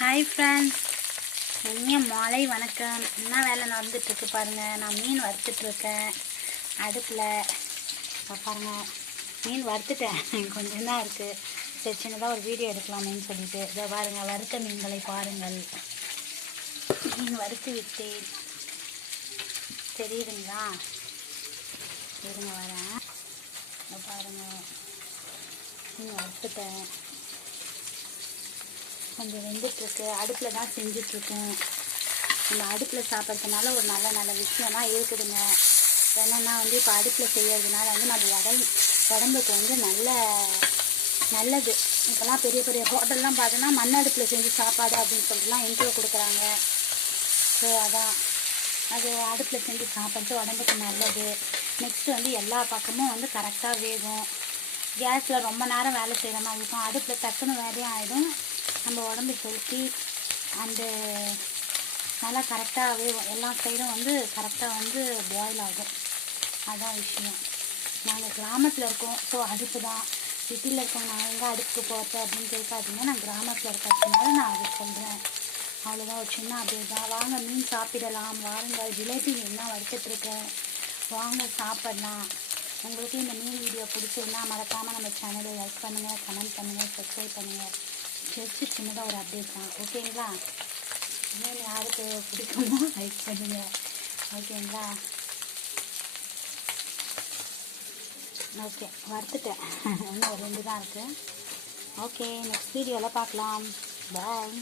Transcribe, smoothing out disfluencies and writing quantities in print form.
Hi friends, இனிய மாலை வணக்கம். என்ன வேலை நடந்துட்டுருக்கு பாருங்கள். நான் மீன் வறுத்துட்ருக்கேன் அடுப்பில். பாருங்கள், மீன் வறுத்துட்டேன். கொஞ்சம் தான் இருக்குது. சரி, சின்னதாக ஒரு வீடியோ எடுக்கலாமேன்னு சொல்லிட்டு இதை பாருங்கள். வறுத்த மீன்களை பாருங்கள். மீன் வறுத்து விட்டேன், தெரியுதுங்களா? இருங்க வரேன். இதை பாருங்கள், மீன் வறுத்துட்டேன். கொஞ்சம் வெந்துட்டுருக்கு. அடுப்பில் தான் செஞ்சிட்ருக்கேன். நம்ம அடுப்பில் சாப்பிட்றதுனால ஒரு நல்ல விஷயம்லாம் இருக்குதுங்க. என்னென்னா இப்போ அடுப்பில் செய்யறதுனால நம்ம உடம்புக்கு நல்லது. இப்போலாம் பெரிய பெரிய ஹோட்டல்லாம் பார்த்தோன்னா மண் அடுப்பில் செஞ்சு சாப்பாடு அப்படின்னு சொல்லிட்டுலாம் இன்ட்ரோ கொடுக்குறாங்க. ஸோ அதான், அது அடுப்பில் செஞ்சு சாப்பிட்றது உடம்புக்கு நல்லது. நெக்ஸ்ட்டு எல்லா பக்கமும் கரெக்டாக வேகும். கேஸில் ரொம்ப நேரம் வேலை செய்கிற மாதிரி இருக்கும். அடுப்பில் டக்குன்னு வேலையும் ஆகிடும். நம்ம உடம்பு ஹெல்த்தி அண்டு நல்லா கரெக்டாக வேகும். எல்லா சைடும் கரெக்டாக பாயில் ஆகும். அதுதான் விஷயம். நாங்கள் கிராமத்தில் இருக்கோம். ஸோ அடுப்பு தான். சிட்டியில் இருக்கோம். நான் எங்கே அடுப்புக்கு போகிறது அப்படின்னு கேட்காதீங்க. நான் கிராமத்தில் இருக்கிறதுனால நான் அது சொல்கிறேன். அவ்வளோதான், ஒரு சின்ன அப்டேட் தான். வாங்க மீன் சாப்பிடலாம். வாருங்கள். ஜிலேபி மீன் தான் வறுத்துட்ருக்கேன். வாங்க சாப்பிடலாம். உங்களுக்கு இந்த மீன் வீடியோ பிடிச்சிருந்தா மறக்காமல் நம்ம சேனலை லைக் பண்ணுங்கள், கமெண்ட் பண்ணுங்கள், சப்ஸ்கிரைப் பண்ணுங்கள். ஜஸ்ட்டு சின்னதாக ஒரு அப்டேட் தான், ஓகேங்களா? மீன் யாருக்கு பிடிக்குமோ லைக் பண்ணுங்கள், ஓகேங்களா? ஓகே, வறுத்துட்டேன். இன்னும் ஒரு 2 தான் இருக்குது. ஓகே, நெக்ஸ்ட் வீடியோவில் பார்க்கலாம். பாய்.